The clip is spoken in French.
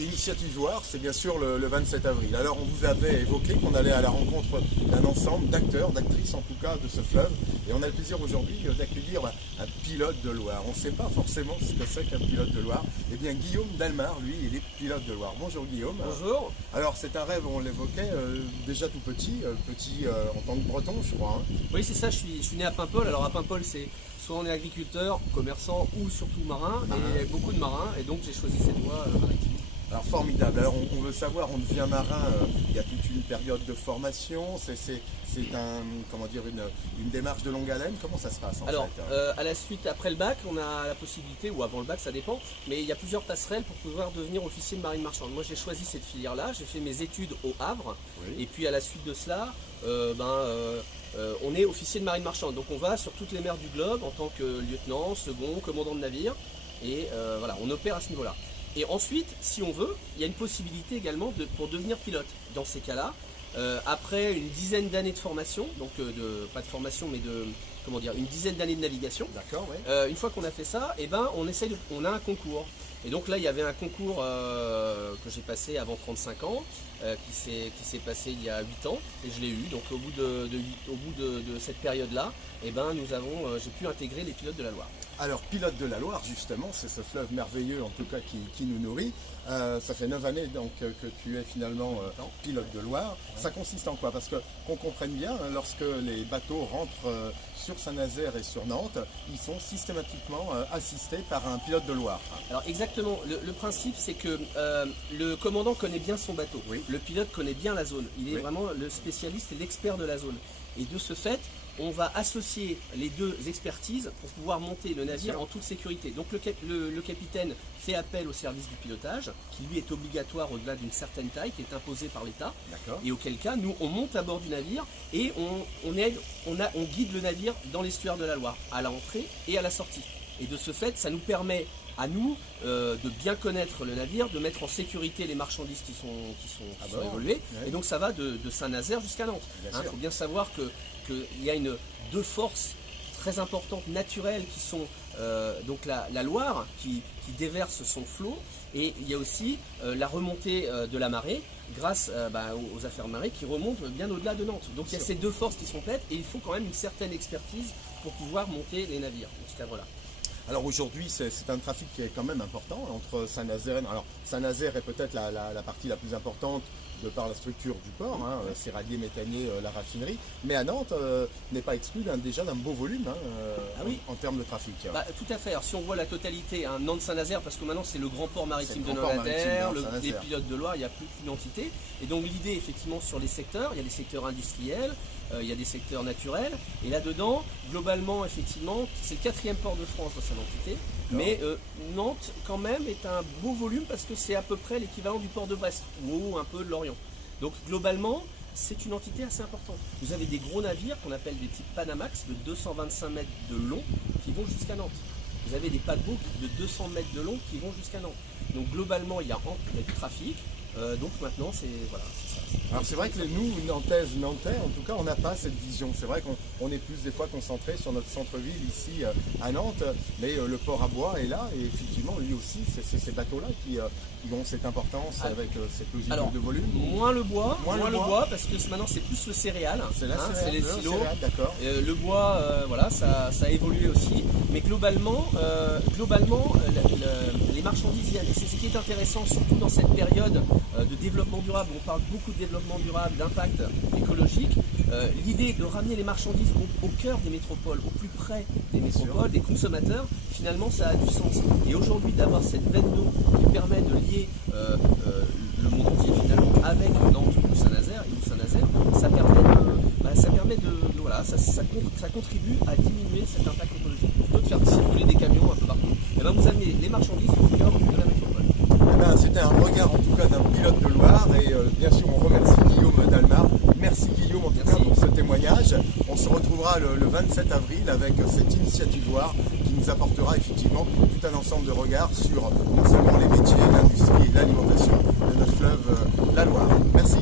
Initiative Loire, c'est bien sûr le 27 avril. Alors on vous avait évoqué qu'on allait à la rencontre d'un ensemble d'acteurs, d'actrices en tout cas de ce fleuve. Et on a le plaisir aujourd'hui d'accueillir un pilote de Loire. On ne sait pas forcément ce que c'est qu'un pilote de Loire. Eh bien Guillaume Dalmar, lui, il est pilote de Loire. Bonjour Guillaume. Bonjour. Alors c'est un rêve, on l'évoquait, déjà tout petit, en tant que breton je crois. Hein. Oui, c'est ça, je suis né à Paimpol. Alors à Paimpol, c'est soit on est agriculteur, commerçant ou surtout marin, et beaucoup de marins, et donc j'ai choisi cette voie maritime. Alors formidable, alors on veut savoir, on devient marin, il y a toute une période de formation, c'est une démarche de longue haleine, comment ça se passe en fait à la suite, après le bac, on a la possibilité, ou avant le bac, ça dépend, mais il y a plusieurs passerelles pour pouvoir devenir officier de marine marchande. Moi j'ai choisi cette filière-là, j'ai fait mes études au Havre, et puis à la suite de cela, on est officier de marine marchande, donc on va sur toutes les mers du globe en tant que lieutenant, second, commandant de navire, et voilà, on opère à ce niveau-là. Et ensuite, si on veut, il y a une possibilité également pour devenir pilote. Dans ces cas-là, après une dizaine d'années de formation, donc pas de formation, mais une dizaine d'années de navigation. D'accord, ouais. Une fois qu'on a fait ça, on a un concours. Et donc là, il y avait un concours que j'ai passé avant 35 ans, qui s'est passé il y a 8 ans, et je l'ai eu. Donc au bout de cette période-là, j'ai pu intégrer les pilotes de la Loire. Alors, pilote de la Loire, justement, c'est ce fleuve merveilleux, en tout cas, qui nous nourrit. Ça fait 9 années donc, que tu es finalement pilote de Loire. Ouais. Ça consiste en quoi? Parce qu'on comprenne bien, lorsque les bateaux rentrent sur Saint-Nazaire et sur Nantes, ils sont systématiquement assistés par un pilote de Loire. Alors exactement, le principe c'est que le commandant connaît bien son bateau. Oui. Le pilote connaît bien la zone. Il est vraiment le spécialiste et l'expert de la zone. Et de ce fait, on va associer les deux expertises pour pouvoir monter le navire en toute sécurité. Donc le capitaine fait appel au service du pilotage, qui lui est obligatoire au-delà d'une certaine taille, qui est imposée par l'État. Et auquel cas, nous, on monte à bord du navire et on guide le navire dans l'estuaire de la Loire, à l'entrée et à la sortie. Et de ce fait, ça nous permet à nous de bien connaître le navire, de mettre en sécurité les marchandises qui sont évoluées. Ouais. Et donc ça va de Saint-Nazaire jusqu'à Nantes. Il faut bien savoir qu'il y a deux forces très importantes naturelles qui sont donc la Loire qui déverse son flot, et il y a aussi la remontée de la marée grâce aux affaires marées qui remontent bien au-delà de Nantes. Donc il y a ces deux forces qui sont complètes, et il faut quand même une certaine expertise pour pouvoir monter les navires dans ce cadre-là. Alors aujourd'hui, c'est un trafic qui est quand même important entre Saint-Nazaire. Alors Saint-Nazaire est peut-être la partie la plus importante de par la structure du port, céralier, méthanier, la raffinerie. Mais à Nantes, n'est pas exclu déjà d'un beau volume en termes de trafic. Tout à fait. Alors si on voit la totalité, Nantes-Saint-Nazaire, parce que maintenant c'est le grand port maritime de Nanterre, les pilotes de Loire, il n'y a plus qu'une entité. Et donc l'idée effectivement sur les secteurs, il y a des secteurs industriels, il y a des secteurs naturels, et là-dedans, globalement, effectivement, c'est le 4e port de France dans sa entité, mais Nantes, quand même, est un beau volume parce que c'est à peu près l'équivalent du port de Brest, ou un peu de Lorient. Donc, globalement, c'est une entité assez importante. Vous avez des gros navires qu'on appelle des types Panamax de 225 mètres de long qui vont jusqu'à Nantes. Vous avez des paquebots de 200 mètres de long qui vont jusqu'à Nantes. Donc, globalement, il y a du trafic. Donc maintenant, c'est ça. Alors c'est vrai que nous, Nantaises, Nantais, en tout cas, on n'a pas cette vision. C'est vrai qu'on est plus des fois concentré sur notre centre-ville ici à Nantes, mais le port à bois est là, et effectivement, lui aussi, c'est ces bateaux-là qui ont cette importance avec cette logique de volume. Moins le bois, parce que maintenant c'est plus le céréal. C'est les silos. D'accord. Le bois, ça a évolué aussi. Mais globalement, les marchandises viennent. Et c'est ce qui est intéressant, surtout dans cette période de développement durable. On parle beaucoup de développement durable, d'impact écologique. L'idée de ramener les marchandises au cœur des métropoles, au plus près des métropoles, des consommateurs, finalement ça a du sens. Et aujourd'hui, d'avoir cette veine d'eau qui permet de lier le monde entier finalement avec Nantes ou Saint-Nazaire, ça contribue à diminuer cet impact écologique. Plutôt de faire circuler des camions un peu partout, vous amenez les marchandises au cœur de la métropole. C'était un regard en tout cas d'un pilote de Loire, et bien sûr on remercie Guillaume Dalmar. Merci Guillaume en tout cas pour ce témoignage. On se retrouvera le 27 avril avec cette initiative Loire qui nous apportera effectivement tout un ensemble de regards sur non seulement les métiers, l'industrie et l'alimentation de notre fleuve la Loire. Merci.